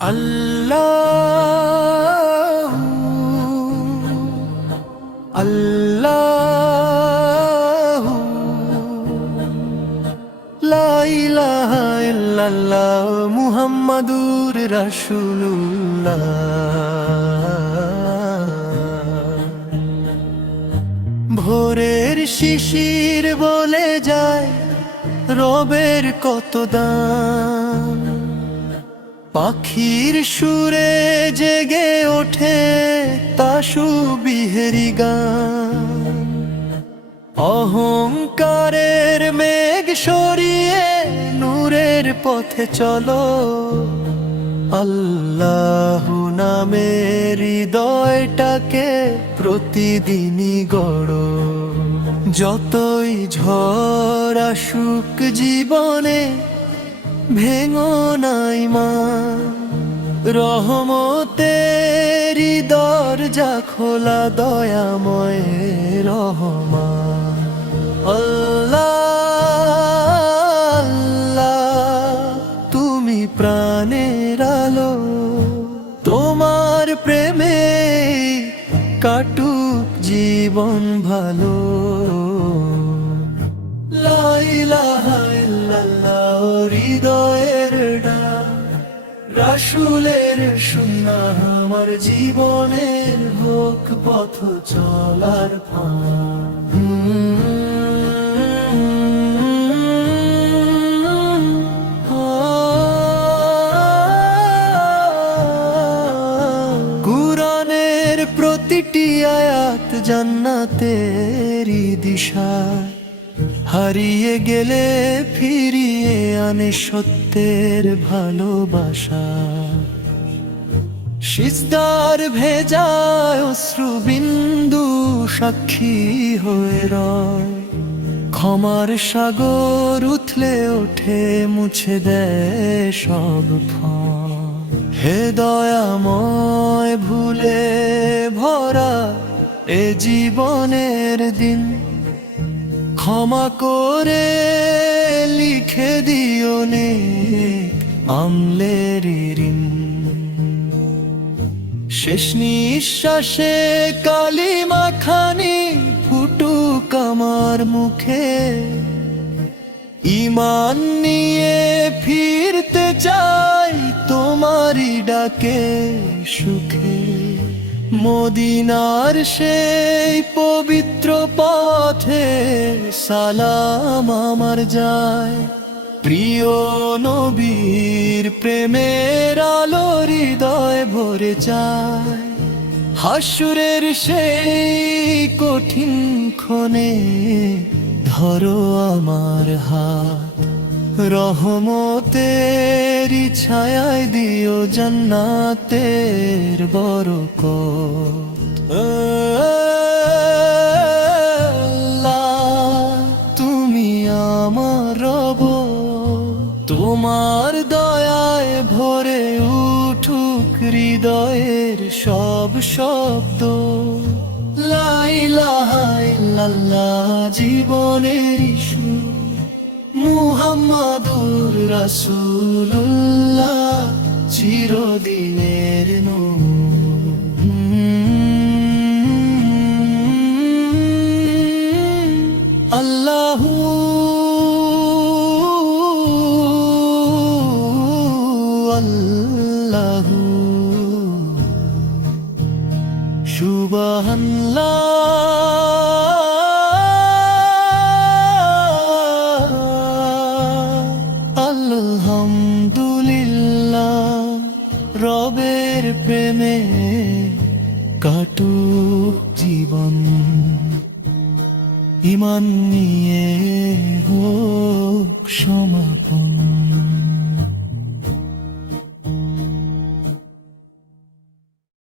আল্লাহ আল্লাহ লা ইলাহা ইল্লাল্লাহ মুহাম্মাদুর রাসূলুল্লাহ। ভোরের শিশির বলে যায় রবের কত দান, পাখির সুরে জেগে ওঠে তাসবিহেরি গান। অহংকারের মেঘ সরিয়ে নূরের পথে চলো, আল্লাহ নামের হৃদয়টাকে প্রতিদিনই গড়ো। যতই ঝড় আসুক জীবনে ভেঙো না ঈমান, রহমতের দরজা খোলা দয়াময় রহমান। আল্লাহ আল্লাহ তুমি প্রাণের আলো, তোমার প্রেমে কাটুক জীবন ভালো। লা ইলাহা ইল্লাল্লাহ হৃদয়ের ডাক, রাসূলের সুন্নাহ আমার জীবনের হোক পথ চলার ফাঁক। কুরআনের প্রতিটি আয়াত জান্নাতেরই দিশা, হারিয়ে গেলে ফিরিয়ে আনে সত্যের ভালোবাসা। সিজদার ভেজায় অশ্রু বিন্দু সাক্ষী হয়ে রয়, ক্ষমার সাগর উথলে ওঠে মুছে দেয় সব ফাঁক। হে দয়াময় ভুলে ভরা এ জীবনের দিন, ক্ষমা করে লিখে দিও নেক আমলের ঋণ। শেষ নিঃশ্বাসে কালিমা খানি ফুটুক আমার মুখে, ঈমান নিয়ে ফিরতে চাই তোমারই ডাকে সুখে। মদিনার সেই পবিত্র পথে সালাম আমার যায়, প্রিয় নবীর প্রেমের আলো হৃদয় ভরে যায়। হাসুরের সেই কঠিন ক্ষণে ধরো আমার হাত, রহমতের ছায়ায় দিও জান্নাতের বরকত। আল্লাহ তুমি আমার রব, তোমার দয়ায় ভরে উঠুক হৃদয়ের সব শব্দ। লা ইলাহা ইল্লাল্লাহ জীবনের সুর, মুহাম্মাদুর রাসূলুল্লাহ চিরদিনের নূর। আল্লাহু আল্লাহু সুবহানাল্লাহ আলহামদুলিল্লাহ। রবের প্রেমে কাটুক জীবন, ঈমান নিয়ে হোক সমাপন।